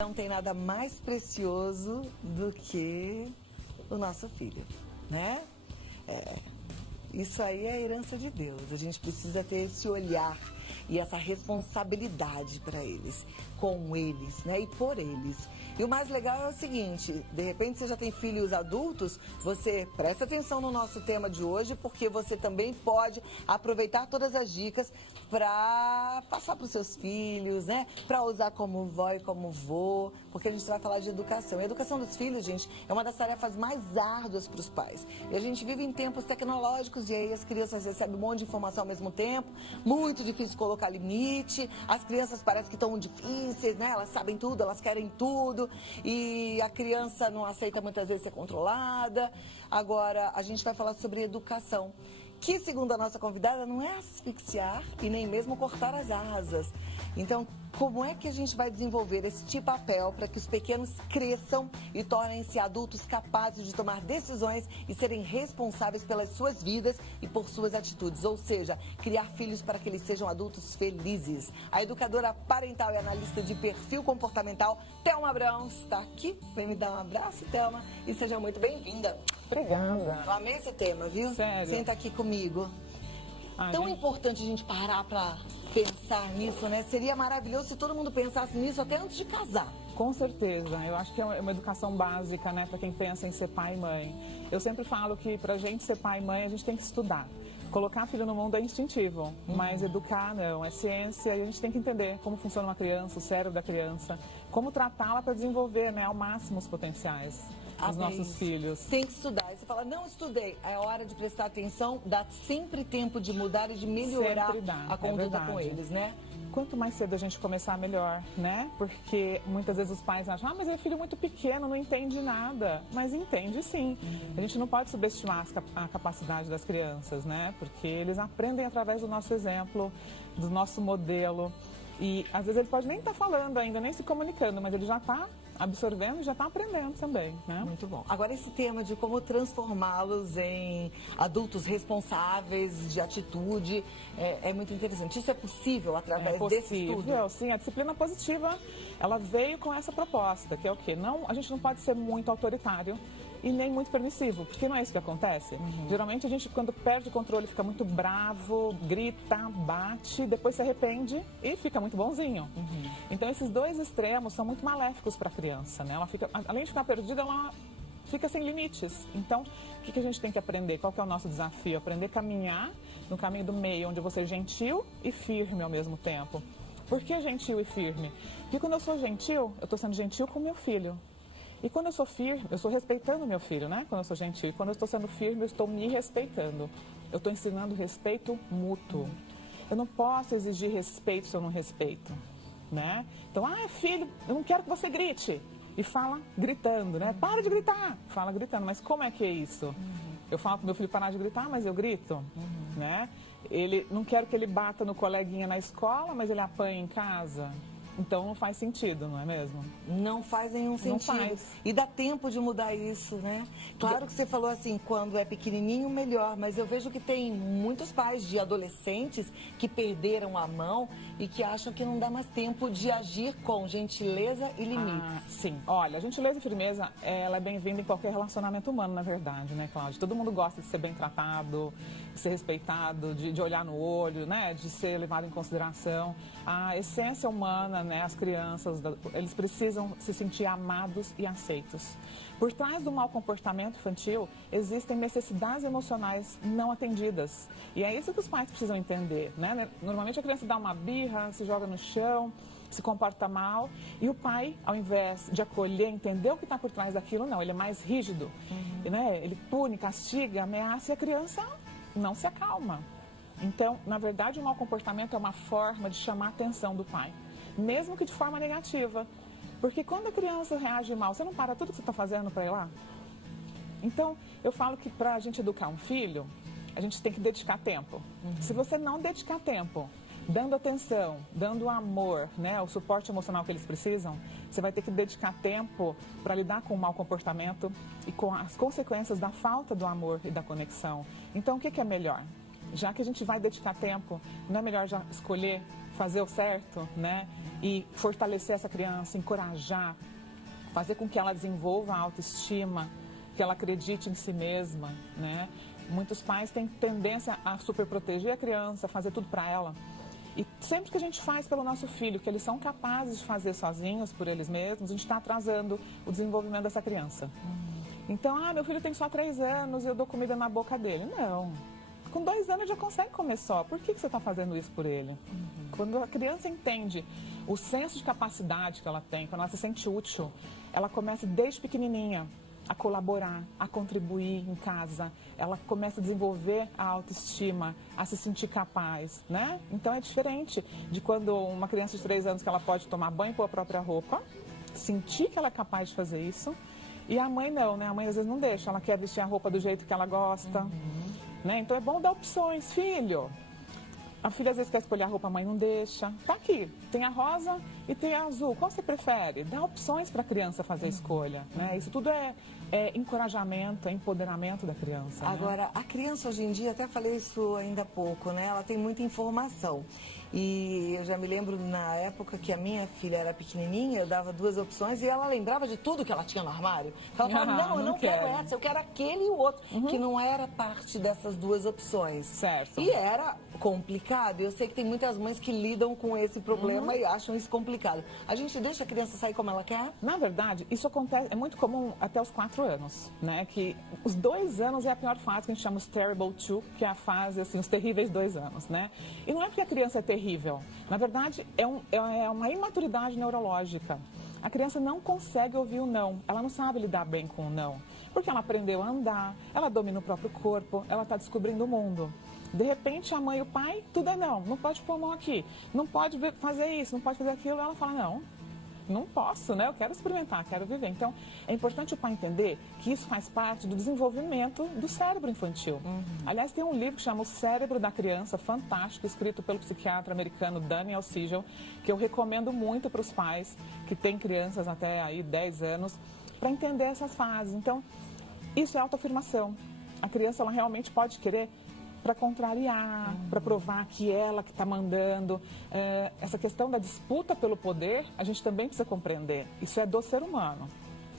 Não tem nada mais precioso do que o nosso filho, né? Isso aí é a herança de Deus. A gente precisa ter esse olhar e essa responsabilidade para eles, com eles, né? E por eles. E o mais legal é o seguinte, de repente você já tem filhos adultos, você presta atenção no nosso tema de hoje, porque você também pode aproveitar todas as dicas para passar para os seus filhos, né? Para usar como vó e como vô, porque a gente vai falar de educação. E a educação dos filhos, gente, é uma das tarefas mais árduas para os pais. E a gente vive em tempos tecnológicos e aí as crianças recebem um monte de informação ao mesmo tempo, muito difícil colocar limite, as crianças parecem que estão difíceis, né? Elas sabem tudo, elas querem tudo e a criança não aceita muitas vezes ser controlada. Agora, a gente vai falar sobre educação, que, segundo a nossa convidada, não é asfixiar e nem mesmo cortar as asas. Então, como é que a gente vai desenvolver este papel para que os pequenos cresçam e tornem-se adultos capazes de tomar decisões e serem responsáveis pelas suas vidas e por suas atitudes? Ou seja, criar filhos para que eles sejam adultos felizes. A educadora parental e analista de perfil comportamental, Thelma Abrão, está aqui. Vem me dar um abraço, Thelma, e seja muito bem-vinda. Obrigada. Eu amei esse tema, viu? Sério? Senta aqui comigo. Tão importante a gente parar para pensar nisso, né? Seria maravilhoso se todo mundo pensasse nisso até antes de casar. Com certeza. Eu acho que é uma educação básica, né, para quem pensa em ser pai e mãe. Eu sempre falo que para a gente ser pai e mãe, a gente tem que estudar. Colocar filho no mundo é instintivo, mas educar não, é ciência e a gente tem que entender como funciona uma criança, o cérebro da criança, como tratá-la para desenvolver, né, ao máximo os potenciais dos nossos filhos. Tem que estudar. Aí você fala, não estudei, é hora de prestar atenção, dá sempre tempo de mudar e de melhorar a conduta com eles, né? Quanto mais cedo a gente começar, melhor, né? Porque muitas vezes os pais acham, mas é filho muito pequeno, não entende nada. Mas entende sim. A gente não pode subestimar a capacidade das crianças, né? Porque eles aprendem através do nosso exemplo, do nosso modelo. E às vezes ele pode nem estar falando ainda, nem se comunicando, mas ele já está absorvendo e já está aprendendo também, né? Muito bom. Agora esse tema de como transformá-los em adultos responsáveis, de atitude, é muito interessante. Isso é possível através desse estudo? É possível, sim. A disciplina positiva, ela veio com essa proposta, que é o quê? A gente não pode ser muito autoritário e nem muito permissivo, porque não é isso que acontece. Geralmente a gente, quando perde o controle, fica muito bravo, grita, bate, depois se arrepende e fica muito bonzinho. Então esses dois extremos são muito maléficos para a criança, né? Ela fica, além de ficar perdida, ela fica sem limites. Então, o que a gente tem que aprender? Qual que é o nosso desafio? Aprender a caminhar no caminho do meio, onde eu vou ser gentil e firme ao mesmo tempo. Por que gentil e firme? Porque quando eu sou gentil, eu estou sendo gentil com meu filho. E quando eu sou firme, eu estou respeitando meu filho, né? Quando eu sou gentil. E quando eu estou sendo firme, eu estou me respeitando. Eu estou ensinando respeito mútuo. Eu não posso exigir respeito se eu não respeito, né? Então, filho, eu não quero que você grite. E fala gritando, né? Para de gritar. Fala gritando. Mas como é que é isso? Eu falo para meu filho parar de gritar, mas eu grito, né? Ele, não quero que ele bata no coleguinha na escola, mas ele apanha em casa. Então não faz sentido, não é mesmo? Não faz nenhum sentido. Não faz. E dá tempo de mudar isso, né? Claro que você falou assim, quando é pequenininho, melhor. Mas eu vejo que tem muitos pais de adolescentes que perderam a mão e que acham que não dá mais tempo de agir com gentileza e limites. Sim. Olha, a gentileza e firmeza, ela é bem-vinda em qualquer relacionamento humano, na verdade, né, Cláudia? Todo mundo gosta de ser bem tratado, de ser respeitado, de olhar no olho, né? De ser levado em consideração. A essência humana, né, as crianças, eles precisam se sentir amados e aceitos. Por trás do mau comportamento infantil, existem necessidades emocionais não atendidas. E é isso que os pais precisam entender, né? Normalmente a criança dá uma birra, se joga no chão, se comporta mal, e o pai, ao invés de acolher, entender o que está por trás daquilo, não, ele é mais rígido, né? Ele pune, castiga, ameaça, e a criança não se acalma. Então, na verdade, o mau comportamento é uma forma de chamar a atenção do pai, mesmo que de forma negativa. Porque quando a criança reage mal, você não para tudo que você está fazendo para ir lá? Então, eu falo que para a gente educar um filho, a gente tem que dedicar tempo. Se você não dedicar tempo, dando atenção, dando amor, né, o suporte emocional que eles precisam, você vai ter que dedicar tempo para lidar com o mau comportamento e com as consequências da falta do amor e da conexão. Então, o que é melhor? Já que a gente vai dedicar tempo, não é melhor já escolher fazer o certo, né? E fortalecer essa criança, encorajar, fazer com que ela desenvolva a autoestima, que ela acredite em si mesma, né? Muitos pais têm tendência a superproteger a criança, fazer tudo para ela. E sempre que a gente faz pelo nosso filho, que eles são capazes de fazer sozinhos, por eles mesmos, a gente está atrasando o desenvolvimento dessa criança. Então, meu filho tem só 3 anos e eu dou comida na boca dele. Não. Com 2 anos já consegue comer só. Por que você está fazendo isso por ele? Quando a criança entende o senso de capacidade que ela tem, quando ela se sente útil, ela começa desde pequenininha a colaborar, a contribuir em casa. Ela começa a desenvolver a autoestima, a se sentir capaz, né? Então é diferente de quando uma criança de 3 anos que ela pode tomar banho com a própria roupa, sentir que ela é capaz de fazer isso, e a mãe não, né? A mãe às vezes não deixa, ela quer vestir a roupa do jeito que ela gosta, né? Então é bom dar opções, filho. A filha às vezes quer escolher a roupa, a mãe não deixa. Tá aqui, tem a rosa e tem a azul. Qual você prefere? Dá opções para a criança fazer a escolha, né? Isso tudo é encorajamento, é empoderamento da criança. Agora, né? a criança hoje em dia, até falei isso ainda há pouco, né? Ela tem muita informação. E eu já me lembro na época que a minha filha era pequenininha, eu dava 2 opções e ela lembrava de tudo que ela tinha no armário. Ela falava, não, eu não quero essa, eu quero aquele e o outro, que não era parte dessas 2 opções. Certo. E era complicado. Eu sei que tem muitas mães que lidam com esse problema e acham isso complicado. A gente deixa a criança sair como ela quer? Na verdade, isso acontece, é muito comum até os 4 anos, né? Que os 2 anos é a pior fase, que a gente chama os terrible 2, que é a fase, assim, os terríveis 2 anos, né? E não é porque a criança é terrível. Na verdade, é uma imaturidade neurológica. A criança não consegue ouvir o não, ela não sabe lidar bem com o não. Porque ela aprendeu a andar, ela domina o próprio corpo, ela está descobrindo o mundo. De repente, a mãe e o pai, tudo é não. Não pode pôr a mão aqui, não pode fazer isso, não pode fazer aquilo. Ela fala, não posso, né? Eu quero experimentar, quero viver. Então, é importante o pai entender que isso faz parte do desenvolvimento do cérebro infantil. Aliás, tem um livro que chama O Cérebro da Criança, fantástico, escrito pelo psiquiatra americano Daniel Siegel, que eu recomendo muito para os pais que têm crianças até aí 10 anos, para entender essas fases. Então, isso é autoafirmação. A criança, ela realmente pode querer para contrariar, para provar que ela que está mandando. Essa questão da disputa pelo poder, a gente também precisa compreender. Isso é do ser humano.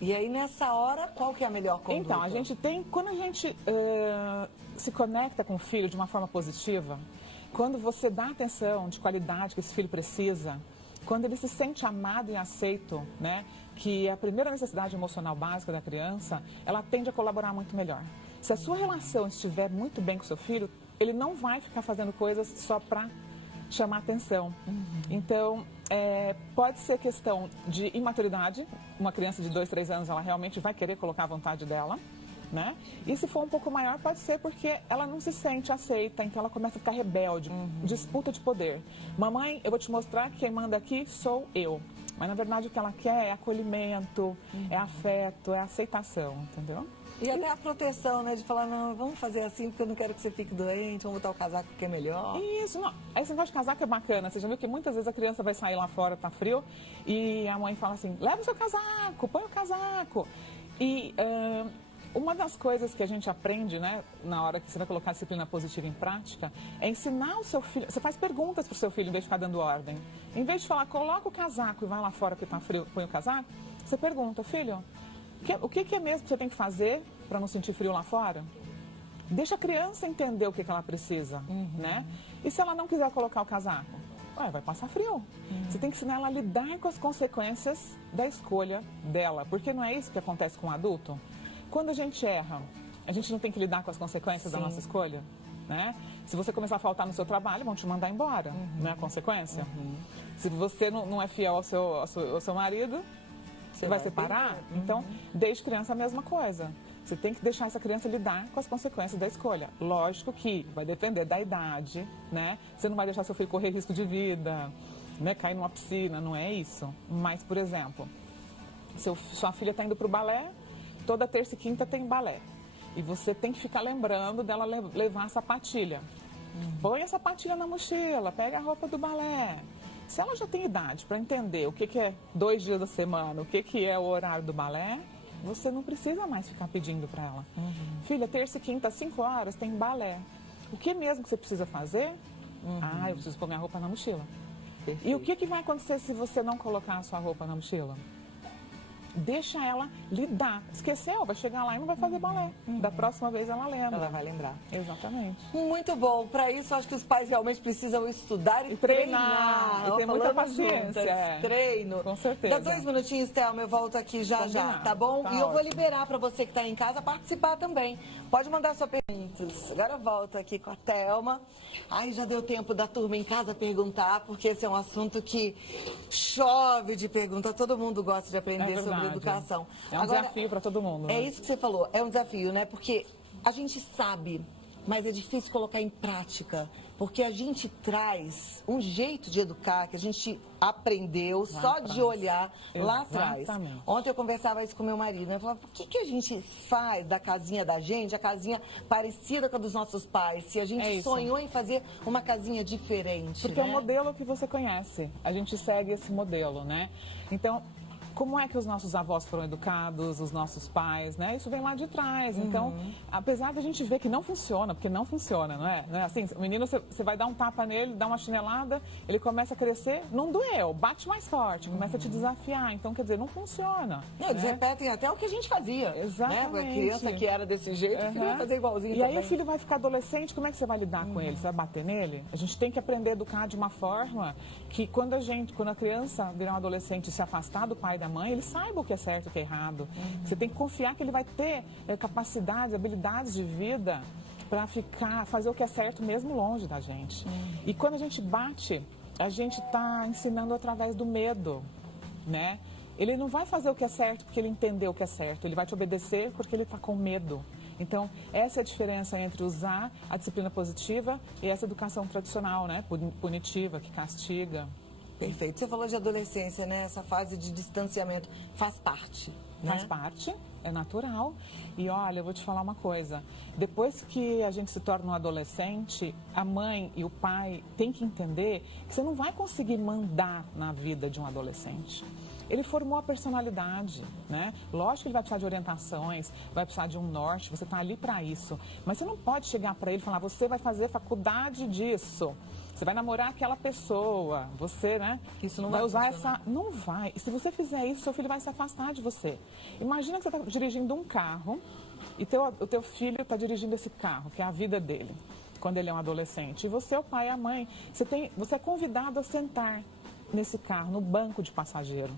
E aí, nessa hora, qual que é a melhor conduta? Então, quando a gente se conecta com o filho de uma forma positiva, quando você dá atenção de qualidade que esse filho precisa, quando ele se sente amado e aceito, né, que é a primeira necessidade emocional básica da criança, ela tende a colaborar muito melhor. Se a sua relação estiver muito bem com o seu filho, ele não vai ficar fazendo coisas só para chamar atenção. Então, pode ser questão de imaturidade. Uma criança de 2, 3 anos, ela realmente vai querer colocar a vontade dela, né? E se for um pouco maior, pode ser porque ela não se sente aceita, então ela começa a ficar rebelde, disputa de poder. Mamãe, eu vou te mostrar que quem manda aqui sou eu. Mas, na verdade, o que ela quer é acolhimento, é afeto, é aceitação, entendeu? E até a proteção, né? De falar, não, vamos fazer assim porque eu não quero que você fique doente, vamos botar o casaco que é melhor. Isso, não. Esse negócio de casaco é bacana. Você já viu que muitas vezes a criança vai sair lá fora, tá frio, e a mãe fala assim, leva o seu casaco, põe o casaco. E uma das coisas que a gente aprende, né, na hora que você vai colocar a disciplina positiva em prática, é ensinar o seu filho. Você faz perguntas pro seu filho em vez de ficar dando ordem. Em vez de falar, coloca o casaco e vai lá fora que tá frio, põe o casaco, você pergunta, filho, o que é mesmo que você tem que fazer para não sentir frio lá fora? Deixa a criança entender o que ela precisa, né? E se ela não quiser colocar o casaco? Vai passar frio. Você tem que ensinar ela a lidar com as consequências da escolha dela, porque não é isso que acontece com o adulto. Quando a gente erra, a gente não tem que lidar com as consequências da nossa escolha, né? Se você começar a faltar no seu trabalho, vão te mandar embora, não é a consequência? Se você não é fiel ao seu marido, você vai separar? Então, desde criança a mesma coisa. Você tem que deixar essa criança lidar com as consequências da escolha. Lógico que vai depender da idade, né? Você não vai deixar seu filho correr risco de vida, né? Cair numa piscina, não é isso. Mas, por exemplo, sua filha está indo para o balé, toda terça e quinta tem balé. E você tem que ficar lembrando dela levar a sapatilha. Põe a sapatilha na mochila, pega a roupa do balé. Se ela já tem idade para entender o que é 2 dias da semana, o que é o horário do balé, você não precisa mais ficar pedindo para ela. Filha, terça e quinta, às 5 horas, tem balé. O que mesmo que você precisa fazer? Eu preciso pôr minha roupa na mochila. Perfeito. E o que vai acontecer se você não colocar a sua roupa na mochila? Deixa ela lidar. Esqueceu, vai chegar lá e não vai fazer balé. Da próxima vez ela lembra. Ela vai lembrar. Exatamente. Muito bom. Para isso, acho que os pais realmente precisam estudar e treinar. E ter muita Falamos paciência. juntas. Treino. Com certeza. Dá 2 minutinhos, Thelma, eu volto aqui já, Combinado. tá bom? Tá E eu vou ótimo. liberar para você que está em casa participar também. Pode mandar sua pergunta. Agora eu volto aqui com a Thelma. Ai, já deu tempo da turma em casa perguntar, porque esse é um assunto que chove de pergunta. Todo mundo gosta de aprender sobre educação. É um desafio para todo mundo. É né? isso que você falou, é um desafio, né? Porque a gente sabe, mas é difícil colocar em prática. Porque a gente traz um jeito de educar que a gente aprendeu Lá só atrás. de olhar lá atrás. Exatamente. Ontem eu conversava isso com meu marido, né? Eu falava, por que a gente faz da casinha da gente a casinha parecida com a dos nossos pais? Se a gente É isso. sonhou em fazer uma casinha diferente, Porque é né? o modelo que você conhece. A gente segue esse modelo, né? Então, como é que os nossos avós foram educados, os nossos pais, né? Isso vem lá de trás. Então, apesar da gente ver que não funciona, porque não funciona, não é? Não é assim, o menino, você vai dar um tapa nele, dá uma chinelada, ele começa a crescer, não doeu, bate mais forte, começa a te desafiar. Então, quer dizer, não funciona. Não, eles né? repetem até o que a gente fazia. Exatamente. Né? A criança que era desse jeito, o filho vai fazer igualzinho E também. aí o filho vai ficar adolescente, como é que você vai lidar com ele? Você vai bater nele? A gente tem que aprender a educar de uma forma que quando a criança virar um adolescente e se afastar do pai e da mãe, ele saiba o que é certo e o que é errado. Você tem que confiar que ele vai ter capacidades, habilidades de vida para fazer o que é certo mesmo longe da gente. E quando a gente bate, a gente está ensinando através do medo, né? Ele não vai fazer o que é certo porque ele entendeu o que é certo, ele vai te obedecer porque ele está com medo. Então, essa é a diferença entre usar a disciplina positiva e essa educação tradicional, né? Punitiva, que castiga. Perfeito. Você falou de adolescência, né? Essa fase de distanciamento faz parte. Né? Faz parte, é natural. E olha, eu vou te falar uma coisa. Depois que a gente se torna um adolescente, a mãe e o pai têm que entender que você não vai conseguir mandar na vida de um adolescente. Ele formou a personalidade, né? Lógico que ele vai precisar de orientações, vai precisar de um norte, você está ali para isso. Mas você não pode chegar para ele e falar, você vai fazer faculdade disso. Você vai namorar aquela pessoa, você, né? Isso não vai vai usar funcionar. essa... Não vai. E se você fizer isso, seu filho vai se afastar de você. Imagina que você está dirigindo um carro e o teu filho está dirigindo esse carro, que é a vida dele, quando ele é um adolescente. E você, o pai e a mãe, você é convidado a sentar nesse carro, no banco de passageiro,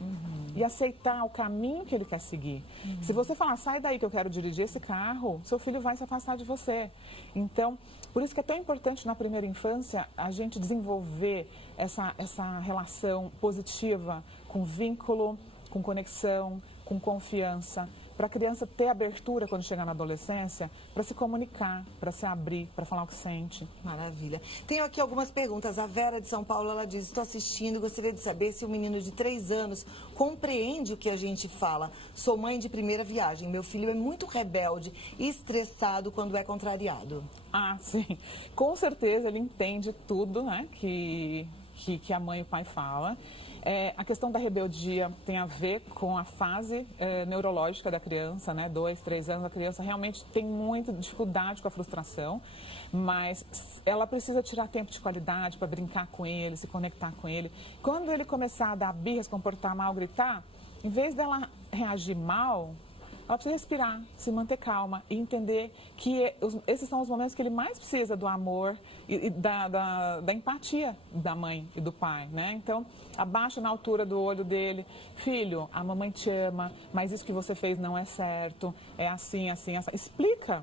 e aceitar o caminho que ele quer seguir. Se você falar, sai daí que eu quero dirigir esse carro, seu filho vai se afastar de você. Então, por isso que é tão importante na primeira infância a gente desenvolver essa relação positiva, com vínculo, com conexão, com confiança, para a criança ter abertura quando chegar na adolescência, para se comunicar, para se abrir, para falar o que sente. Maravilha. Tenho aqui algumas perguntas. A Vera de São Paulo, ela diz, estou assistindo, gostaria de saber se o menino de 3 anos compreende o que a gente fala. Sou mãe de primeira viagem. Meu filho é muito rebelde e estressado quando é contrariado. Ah, sim. Com certeza ele entende tudo, né, que a mãe e o pai falam. A questão da rebeldia tem a ver com a fase neurológica da criança, né? 2, 3 anos, a criança realmente tem muita dificuldade com a frustração, mas ela precisa tirar tempo de qualidade para brincar com ele, se conectar com ele. Quando ele começar a dar birra, se comportar mal, gritar, em vez dela reagir mal, ela precisa respirar, se manter calma e entender que esses são os momentos que ele mais precisa do amor e da empatia da mãe e do pai, né? Então, abaixa na altura do olho dele. Filho, a mamãe te ama, mas isso que você fez não é certo, é assim, assim, assim. Explica,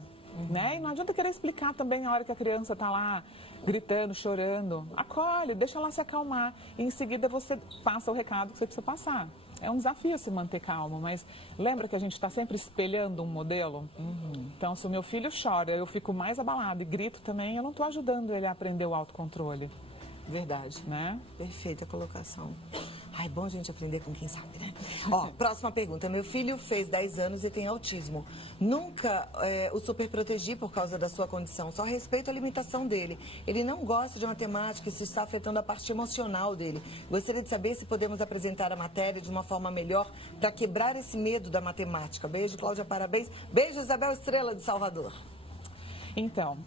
né? E não adianta querer explicar também na hora que a criança está lá gritando, chorando. Acolhe, deixa ela se acalmar e em seguida você passa o recado que você precisa passar. É um desafio se manter calmo, mas lembra que a gente está sempre espelhando um modelo? Então, se o meu filho chora, eu fico mais abalado e grito também, eu não estou ajudando ele a aprender o autocontrole. Verdade. Né? Perfeita colocação. Ai, bom a gente aprender com quem sabe, né? Ó, próxima pergunta. Meu filho fez 10 anos e tem autismo. Nunca o superprotegi por causa da sua condição. Só respeito a limitação dele. Ele não gosta de matemática e isso está afetando a parte emocional dele. Gostaria de saber se podemos apresentar a matéria de uma forma melhor para quebrar esse medo da matemática. Beijo, Cláudia, parabéns. Beijo, Isabel Estrela de Salvador. Então,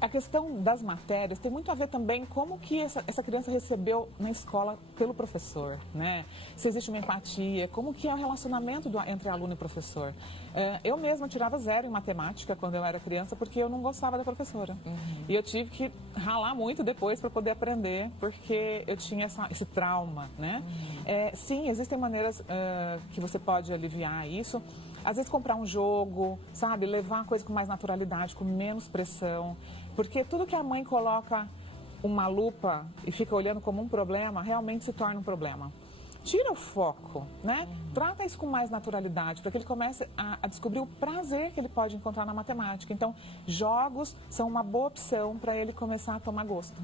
A questão das matérias tem muito a ver também como que essa criança recebeu na escola pelo professor, né? Se existe uma empatia, como que é o relacionamento entre aluno e professor. Eu mesma tirava 0 em matemática quando eu era criança porque eu não gostava da professora. E eu tive que ralar muito depois para poder aprender, porque eu tinha esse trauma, né? Sim, existem maneiras que você pode aliviar isso. Às vezes comprar um jogo, sabe? Levar a coisa com mais naturalidade, com menos pressão. Porque tudo que a mãe coloca uma lupa e fica olhando como um problema, realmente se torna um problema. Tira o foco, né? Trata isso com mais naturalidade, para que ele comece a descobrir o prazer que ele pode encontrar na matemática. Então, jogos são uma boa opção para ele começar a tomar gosto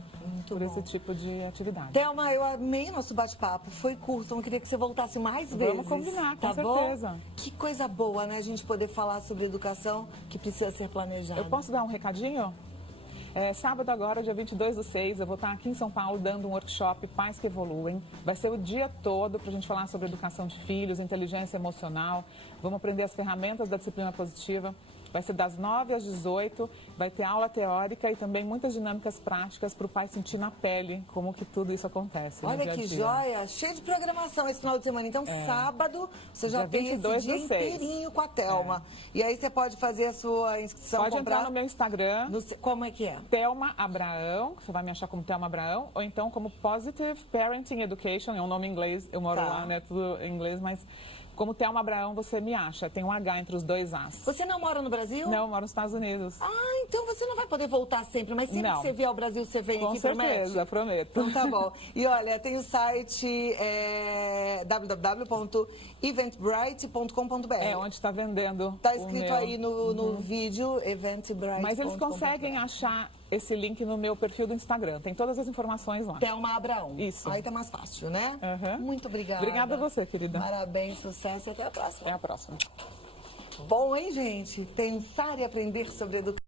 por esse tipo de atividade. Thelma, eu amei nosso bate-papo, foi curto, eu queria que você voltasse mais vezes. Vamos combinar, com tá certeza. Bom? Que coisa boa, né? A gente poder falar sobre educação que precisa ser planejada. Eu posso dar um recadinho? Sábado agora, dia 22/6, eu vou estar aqui em São Paulo dando um workshop Pais que Evoluem. Vai ser o dia todo para a gente falar sobre educação de filhos, inteligência emocional. Vamos aprender as ferramentas da disciplina positiva. Vai ser das 9 às 18, vai ter aula teórica e também muitas dinâmicas práticas para o pai sentir na pele como que tudo isso acontece. Olha que joia, cheio de programação esse final de semana. Então, sábado, você já tem esse dia inteirinho com a Thelma. E aí você pode fazer a sua inscrição. Pode entrar no meu Instagram. Como é que é? Thelma Abraão, você vai me achar como Thelma Abraão, ou então como Positive Parenting Education, é um nome em inglês, eu moro lá, né, tudo em inglês, mas... Como Thelma Abraão, você me acha. Tem um H entre os 2 As. Você não mora no Brasil? Não, eu moro nos Estados Unidos. Ah, então você não vai poder voltar sempre, mas sempre que você vier ao Brasil, você vem aqui, promete? Com certeza, prometo. Então tá bom. E olha, tem o site www.eventbrite.com.br. Onde está vendendo. Tá escrito aí no vídeo, Eventbrite. Mas eles conseguem achar esse link no meu perfil do Instagram. Tem todas as informações lá. Thelma Abraão. Isso. Aí tá mais fácil, né? Muito obrigada. Obrigada a você, querida. Parabéns, sucesso e até a próxima. Até a próxima. Bom, hein, gente? Pensar e aprender sobre educação.